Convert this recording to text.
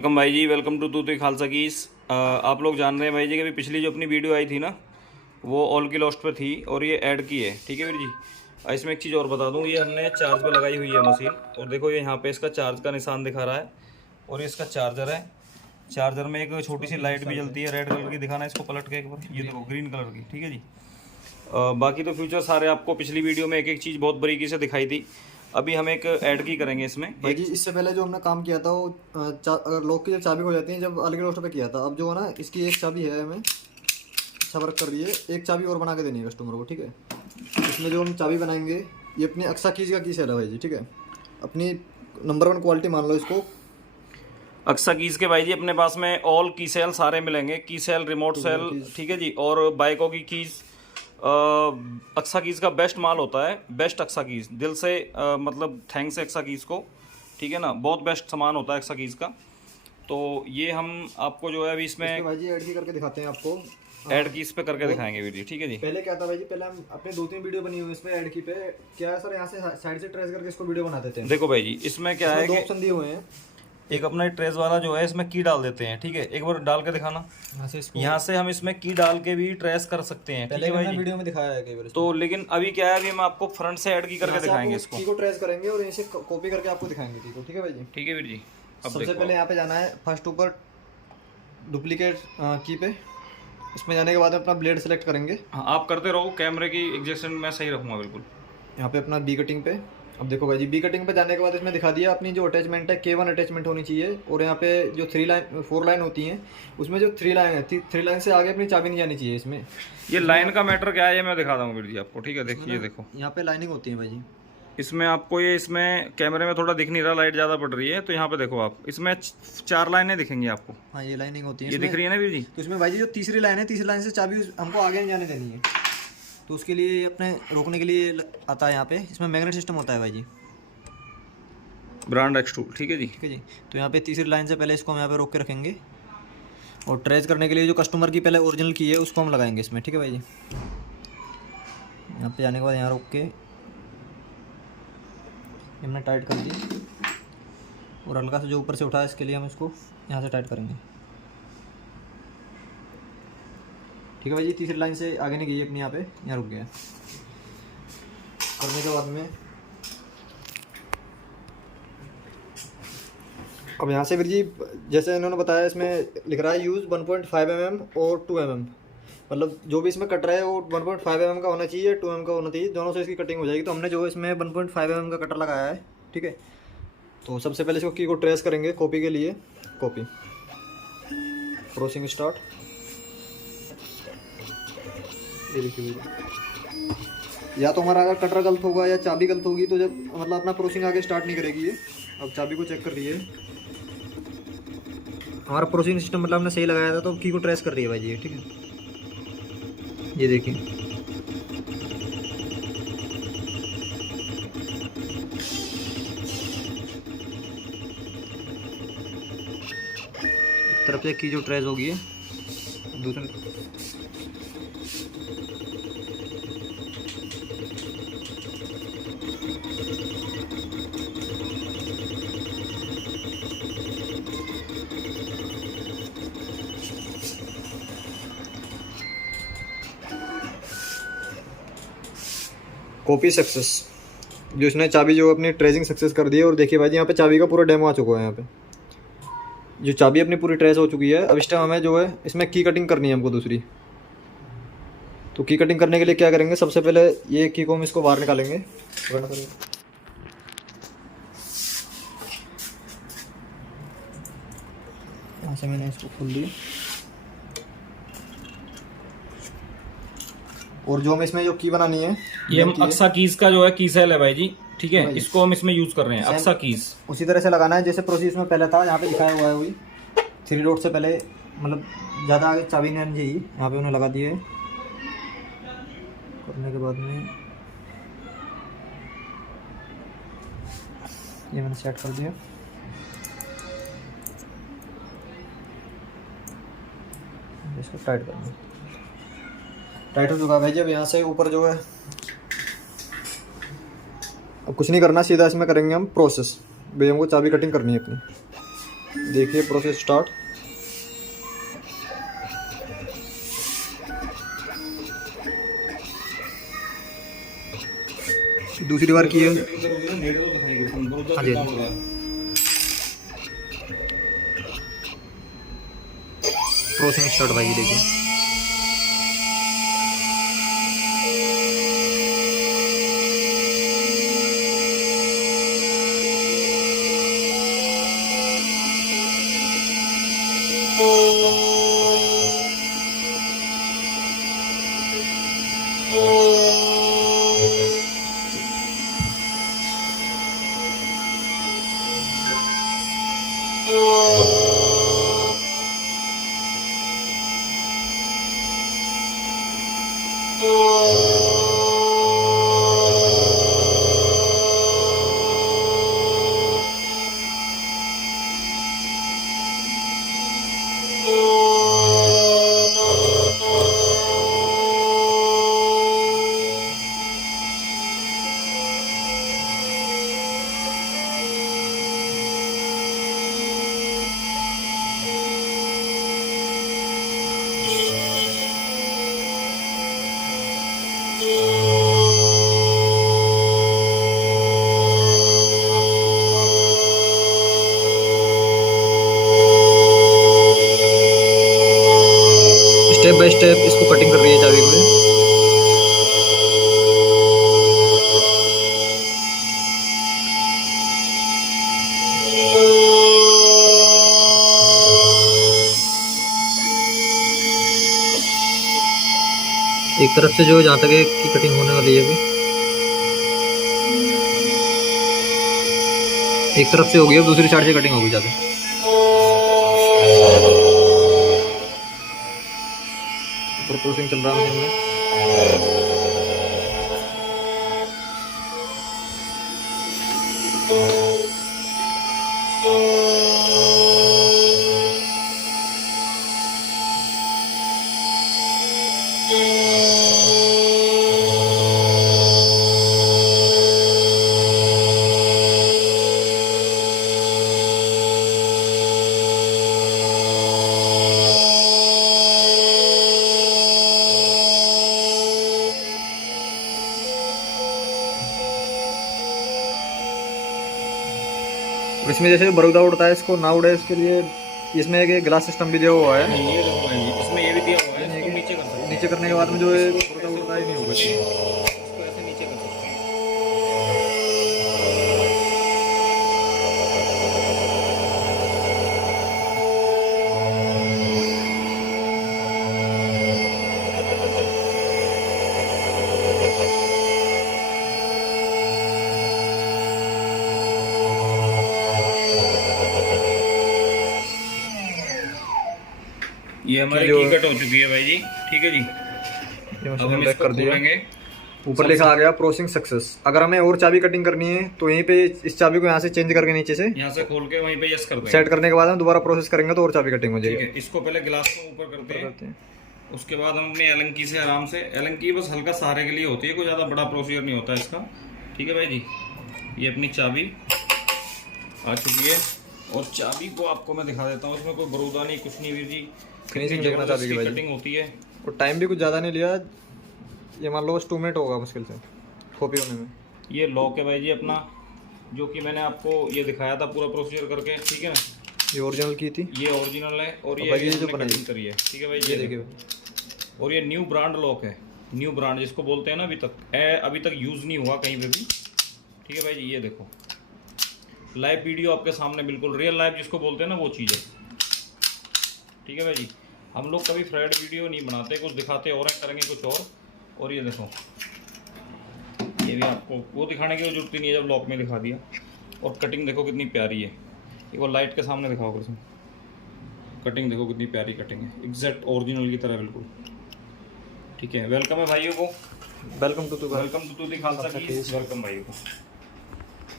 Welcome भाई जी, welcome to तूती Khalsa keys. आप लोग जान रहे हैं भाई जी कि अभी पिछली जो अपनी वीडियो आई थी ना, वो ऑल की लॉस्ट पे थी और ये ऐड की है। ठीक है वीर जी। इसमें एक चीज़ और बता दूं, ये हमने चार्ज पे लगाई हुई है मशीन, और देखो ये यहाँ पे इसका चार्ज का निशान दिखा रहा है, और ये इसका चार्जर है। चार्जर में एक छोटी सी लाइट भी जलती है रेड कलर की, दिखाना इसको पलट के एक बार, ये देखो ग्रीन कलर की। ठीक है जी। बाकी तो फ्यूचर सारे आपको पिछली वीडियो में एक एक चीज़ बहुत बारीकी से दिखाई थी। अभी हम एक ऐड की करेंगे इसमें भाई जी। इससे पहले जो हमने काम किया था वो अगर लॉक की जब चाबी हो जाती है, जब अलग रोस्टर पे किया था। अब जो है ना, इसकी एक चाबी है, हमें अच्छा वर्क कर रही है, एक चाबी और बना के देनी है कस्टमर को। ठीक है, इसमें जो हम चाबी बनाएंगे, ये अपनी अक्सा कीज का कीस है भाई जी। ठीक है, अपनी नंबर 1 क्वालिटी मान लो इसको। अक्सा कीज के भाई जी अपने पास में ऑल की सेल सारे मिलेंगे, की सेल, रिमोट सेल। ठीक है जी। और बाइकों की कीज, अक्सा कीज का बेस्ट माल होता है, बेस्ट अक्सा कीज। दिल से मतलब थैंक्स है अक्सा कीज को। ठीक है ना, बहुत बेस्ट सामान होता है अक्सा कीज का। तो ये हम आपको जो है अभी इसमें भाई जी ऐड की करके दिखाते हैं आपको। ऐड की इस पे करके दिखाएंगे वीडियो। ठीक है जी। पहले क्या था भाई जी, पहले हम अपने 2-3 वीडियो बनी हुई है इसमें ऐड की पे। क्या है सर, यहाँ से साइड से ट्रेस करके इसको वीडियो बना देते हैं। देखो भाई जी, इसमें क्या है दो कि ऑप्शन दिए हुए हैं। एक अपना ट्रेस वाला जो है, इसमें की डाल देते हैं। ठीक है, एक बार डाल के दिखाना। यहाँ से हम इसमें की डाल के भी ट्रेस कर सकते हैं। ठीक है भाई जी। वीडियो में दिखाया है कई बार तो लेकिन अभी क्या है, अभी हम आपको फ्रंट से ऐड की करके दिखाएंगे इसको। की को ट्रेस करेंगे और इसे कॉपी करके आपको दिखाएंगे की को। ठीक है भाई जी। ठीक है वीर जी। अब सबसे देखो, पहले यहाँ पे जाना है फर्स्ट ऊपर डुप्लीकेट की पे। इसमें जाने के बाद अपना ब्लेड सेलेक्ट करेंगे। हाँ आप करते रहो, कैमरे की एग्जैक्शन मैं सही रखूँगा बिल्कुल। यहाँ पे अपना बी कटिंग पे। अब देखो भाई जी, बी कटिंग पे जाने के बाद इसमें दिखा दिया अपनी जो अटैचमेंट है, K1 अटैचमेंट होनी चाहिए। और यहाँ पे जो 4 लाइन होती हैं, उसमें जो 3 लाइन है, 3 लाइन से आगे अपनी चाबी नहीं जानी चाहिए इसमें। ये लाइन का मैटर क्या है, ये मैं दिखा दूँ वीर जी आपको। ठीक है, देखिए देखो यहाँ पे लाइनिंग होती है भाई जी। इसमें आपको, ये इसमें कैमरे में थोड़ा दिख नहीं रहा, लाइट ज़्यादा पड़ रही है, तो यहाँ पे देखो आप, इसमें 4 लाइनें दिखेंगी आपको। हाँ, ये लाइनिंग होती है, ये दिख रही है ना वीर जी। तो इसमें भाई जी जो तीसरी लाइन है, तीसरी लाइन से चाबी हमको आगे नहीं जाने देनी है। तो उसके लिए अपने रोकने के लिए आता है यहाँ पे, इसमें मैग्नेट सिस्टम होता है भाई जी, ब्रांड एक्स2। ठीक है जी। ठीक है जी। तो यहाँ पे तीसरी लाइन से पहले इसको हम यहाँ पे रोक के रखेंगे, और ट्रेस करने के लिए जो कस्टमर की पहले ओरिजिनल की है उसको हम लगाएंगे इसमें। ठीक है भाई जी। यहाँ पे जाने के बाद यहाँ रोक के हमने टाइट कर दी, और हल्का से जो ऊपर से उठा है इसके लिए हम इसको यहाँ से टाइट करेंगे। ठीक है भाई जी। तीसरी लाइन से आगे नहीं गई अपनी, यहाँ पे यहाँ रुक गया। करने के बाद में अब यहाँ से फिर जी, जैसे इन्होंने बताया, इसमें लिख रहा है यूज़ 1.5 mm और 2 mm। मतलब जो भी इसमें कट रहा है वो 1.5 mm का होना चाहिए, 2 mm का होना चाहिए, दोनों से इसकी कटिंग हो जाएगी। तो हमने जो इसमें 1.5 mm का कटर लगाया है। ठीक है, तो सबसे पहले इसको की को ट्रेस करेंगे कॉपी के लिए। Copy, crossing start. ये देखिए, या तो हमारा अगर कटर गलत होगा या चाबी गलत होगी, तो जब मतलब अपना क्रॉसिंग आगे स्टार्ट नहीं करेगी ये। अब चाबी को चेक कर रही है, हमारा प्रोसिंग सिस्टम मतलब हमने सही लगाया था, तो की को ट्रेस कर रही है भाई जी। ठीक है, ये देखिए। एक तरफ से की जो ट्रेस होगी है, दूसरी कॉपी सक्सेस। जो इसने चाबी जो अपनी ट्रेसिंग सक्सेस कर दी है। और देखिए भाई जी, यहाँ पे चाबी का पूरा डेमो आ चुका है। यहाँ पे जो चाबी अपनी पूरी ट्रेस हो चुकी है। अब इस टाइम हमें जो है इसमें की कटिंग करनी है हमको दूसरी। तो की कटिंग करने के लिए क्या करेंगे, सबसे पहले ये की को हम इसको बाहर निकालेंगे। यहाँ से मैंने इसको खोल दिया, और जो हम इसमें जो की बनानी है, ये हम अक्सा कीज का जो है की सेल है भाई जी। ठीक है, इसको हम इसमें यूज कर रहे हैं, अक्सा कीज। उसी तरह से लगाना है जैसे प्रोसेस में पहले था, यहाँ पे दिखाया हुआ है वही 3 डॉट से पहले, मतलब ज़्यादा आगे चाबी नहीं आनी चाहिए। यहाँ पे उन्हें लगा दिए करने के बाद में ये मैंने सेट कर दिया। इसको टाइट करना, टाइट हो चुका भाई जी। अब यहाँ से ऊपर जो है, अब कुछ नहीं करना, सीधा इसमें करेंगे हम प्रोसेस। भाई हमको चाबी कटिंग करनी है अपनी। देखिए प्रोसेस स्टार्ट। दूसरी बार की है। हाँ जी प्रोसेस स्टार्ट भाई देखिए। स्टेप बाय स्टेप इसको कटिंग कर रही है चाबी को। एक तरफ से जो जहाँ तक की कटिंग होने वाली है अभी, एक तरफ से हो गई, अब दूसरी साइड से कटिंग होगी ज़्यादा। प्रोसेसिंग चल रहा है मशीन में। और इसमें जैसे बरूदा उड़ता है, इसको ना उड़े इसके लिए इसमें एक ग्लास सिस्टम भी दिया हुआ है। ये देखो भाई, इसमें ये भी दिया हुआ है, इसको नीचे कर सकते हैं। नीचे करने के बाद में जो है बरूदा उड़ता ही नहीं होगा। इसको ऐसे नीचे कर सकते हैं। ये हमारी की कट हो चुकी है भाई जी, ठीक है जी। अब हम बैक कर दिया। खोलेंगे। ऊपर लिखा आ गया प्रोसेसिंग सक्सेस। अगर हमें और चाबी कटिंग करनी है तो यहीं पे इस चाबी को यहाँ से चेंज करके नीचे से यहाँ से खोल के वहीं पे यस कर देंगे। सेट करने के बाद हम दोबारा प्रोसेस करेंगे तो और चाबी कटिंग हो ठीक जाएगी। है, इसको पहले ग्लास को ऊपर करते हैं। उसके बाद हम अपनी एलंकी से आराम से, एलंकी बस हल्का सहारे के लिए होती है, कोई ज़्यादा बड़ा प्रोसीजर नहीं होता इसका। ठीक है भाई जी, ये अपनी चाबी आ चुकी है। और चाबी को आपको मैं दिखा देता हूँ, इसमें कोई बरूदा नहीं, कुछ नहीं वीर जी। फिनिशिंग देखना चाबी की कटिंग होती है। और टाइम भी कुछ ज़्यादा नहीं लिया, ये मान लो 2 मिनट होगा मुश्किल से कॉपी होने में। ये लॉक है भाई जी अपना, जो कि मैंने आपको ये दिखाया था पूरा प्रोसीजर करके, ठीक है ना। ये ओरिजिनल की थी, ये ओरिजिनल है। और ये जो बनाई करी है, ठीक है भाई, ये देखिए। और ये न्यू ब्रांड लॉक है, न्यू ब्रांड जिसको बोलते हैं ना, अभी तक यूज़ नहीं हुआ कहीं पे भी। ठीक है भाई जी, ये देखो लाइव वीडियो आपके सामने, बिल्कुल रियल लाइव जिसको बोलते हैं ना, वो चीज़ है। ठीक है भाई जी, हम लोग कभी फ्रेड वीडियो नहीं बनाते, कुछ दिखाते और हैं, करेंगे कुछ और ये देखो, ये भी आपको वो दिखाने की जरूरत ही नहीं है जब लॉक में दिखा दिया। और कटिंग देखो कितनी प्यारी है, एक वो लाइट के सामने दिखाओ कुछ, कटिंग देखो कितनी प्यारी कटिंग है, एग्जैक्ट ओरिजिनल की तरह बिल्कुल। ठीक है, वेलकम है भाइयों को, welcome to welcome to Khalsa की, वेलकम भाइयों को।